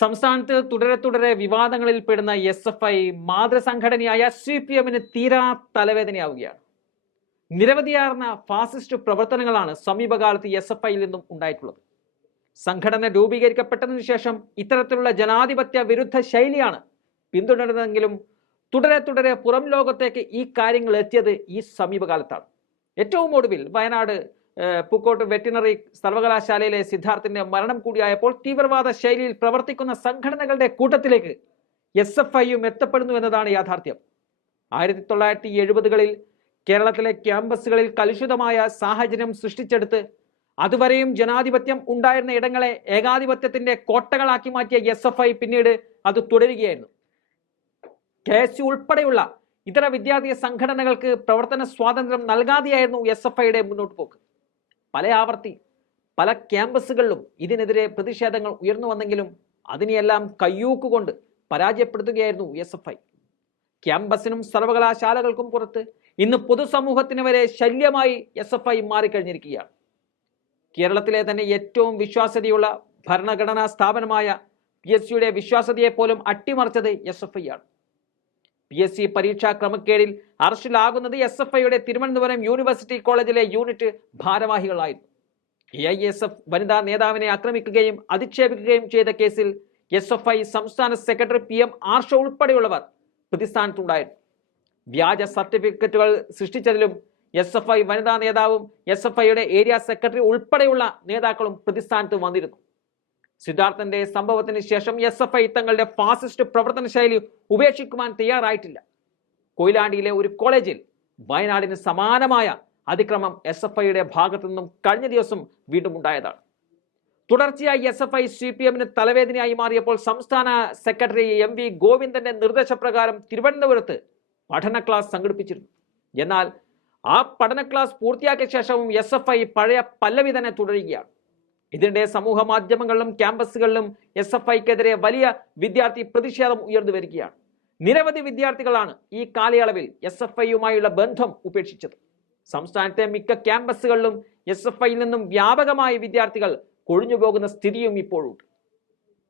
സംസ്ഥാനത്ത് തുടരെ വിവാദങ്ങളിൽ പെടുന്ന SFI മാതൃസംഘടനയായ CPM-ന് തീരാ തലവേദനയാവുകയാണ്. നിരവധിയാർന്ന ഫാസിസ്റ്റ് പ്രവർത്തനങ്ങളാണ് സമീപകാലത്ത് SFI-യിൽ നിന്നും ഉണ്ടായിട്ടുള്ളത്. സംഘടന രൂപീകരിക്കപ്പെട്ടതിനു ശേഷം ഇത്തരത്തിലുള്ള ജനാധിപത്യ വിരുദ്ധ ശൈലിയാണ് പിന്തുടരുന്നതെങ്കിലും തുടരെ പുറം ലോകത്തേക്ക് ഈ കാര്യങ്ങൾ എത്തിയത് ഈ സമീപകാലത്താണ്. ഏറ്റവും ഒടുവിൽ വയനാട് പൂക്കോട്ട് വെറ്റിനറി സർവകലാശാലയിലെ സിദ്ധാർത്ഥിന്റെ മരണം കൂടിയായപ്പോൾ തീവ്രവാദ ശൈലിയിൽ പ്രവർത്തിക്കുന്ന സംഘടനകളുടെ കൂട്ടത്തിലേക്ക് SFI-യും എത്തപ്പെടുന്നു എന്നതാണ് യാഥാർത്ഥ്യം. 1970-കളിൽ കേരളത്തിലെ ക്യാമ്പസുകളിൽ കലുഷിതമായ സാഹചര്യം സൃഷ്ടിച്ചെടുത്ത് അതുവരെയും ജനാധിപത്യം ഉണ്ടായിരുന്ന ഇടങ്ങളെ ഏകാധിപത്യത്തിന്റെ കോട്ടകളാക്കി മാറ്റിയ SFI പിന്നീട് അത് തുടരുകയായിരുന്നു. KSU ഉൾപ്പെടെയുള്ള ഇതര വിദ്യാർത്ഥി സംഘടനകൾക്ക് പ്രവർത്തന സ്വാതന്ത്ര്യം നൽകാതെയായിരുന്നു SFI-യുടെ മുന്നോട്ട് പോക്ക്. പല ആവർത്തി പല ക്യാമ്പസുകളിലും ഇതിനെതിരെ പ്രതിഷേധങ്ങൾ ഉയർന്നു വന്നെങ്കിലും അതിനെയെല്ലാം കയ്യൂക്കുകൊണ്ട് പരാജയപ്പെടുത്തുകയായിരുന്നു SFI. ക്യാമ്പസിനും സർവകലാശാലകൾക്കും പുറത്ത് ഇന്ന് പൊതുസമൂഹത്തിന് വരെ ശല്യമായി SFI മാറിക്കഴിഞ്ഞിരിക്കുകയാണ്. കേരളത്തിലെ തന്നെ ഏറ്റവും വിശ്വാസ്യതയുള്ള ഭരണഘടനാ സ്ഥാപനമായ PSCയുടെ വിശ്വാസ്യതയെ പോലും അട്ടിമറിച്ചത് SFI ആണ്. PSC പരീക്ഷാ ക്രമക്കേടിൽ അറസ്റ്റിലാകുന്നത് SFI-യുടെ തിരുവനന്തപുരം യൂണിവേഴ്സിറ്റി കോളേജിലെ യൂണിറ്റ് ഭാരവാഹികളായിരുന്നു. AISF വനിതാ നേതാവിനെ ആക്രമിക്കുകയും അധിക്ഷേപിക്കുകയും ചെയ്ത കേസിൽ SFI സംസ്ഥാന സെക്രട്ടറി PM ആർഷോ ഉൾപ്പെടെയുള്ളവർ പ്രതിസ്ഥാനത്തുണ്ടായിരുന്നു. വ്യാജ സർട്ടിഫിക്കറ്റുകൾ സൃഷ്ടിച്ചതിലും SFI വനിതാ നേതാവും SFI-യുടെ ഏരിയ സെക്രട്ടറി ഉൾപ്പെടെയുള്ള നേതാക്കളും പ്രതിസ്ഥാനത്ത് വന്നിരുന്നു. സിദ്ധാർത്ഥന്റെ സംഭവത്തിന് ശേഷം SFI തങ്ങളുടെ ഫാസിസ്റ്റ് പ്രവർത്തന ശൈലി ഉപേക്ഷിക്കുവാൻ തയ്യാറായിട്ടില്ല. കൊയിലാണ്ടിയിലെ ഒരു കോളേജിൽ വയനാടിന് സമാനമായ അതിക്രമം SFI-യുടെ ഭാഗത്തു നിന്നും കഴിഞ്ഞ ദിവസം വീണ്ടും ഉണ്ടായതാണ്. തുടർച്ചയായി SFI CPM-ന് തലവേദനയായി മാറിയപ്പോൾ സംസ്ഥാന സെക്രട്ടറി MV ഗോവിന്ദന്റെ നിർദ്ദേശപ്രകാരം തിരുവനന്തപുരത്ത് പഠന ക്ലാസ് സംഘടിപ്പിച്ചിരുന്നു. എന്നാൽ ആ പഠന ക്ലാസ് പൂർത്തിയാക്കിയ ശേഷവും SFI പഴയ പല്ലവി തന്നെ തുടരുകയാണ്. ഇതിനിടെ സമൂഹ മാധ്യമങ്ങളിലും ക്യാമ്പസുകളിലും SFI-ക്കെതിരെ വലിയ വിദ്യാർത്ഥി പ്രതിഷേധം ഉയർന്നു വരികയാണ്. നിരവധി വിദ്യാർത്ഥികളാണ് ഈ കാലയളവിൽ SFI-യുമായുള്ള ബന്ധം ഉപേക്ഷിച്ചത്. സംസ്ഥാനത്തെ മിക്ക ക്യാമ്പസുകളിലും SFI-യിൽ നിന്നും വ്യാപകമായി വിദ്യാർത്ഥികൾ കൊഴിഞ്ഞുപോകുന്ന സ്ഥിതിയും ഇപ്പോഴുണ്ട്.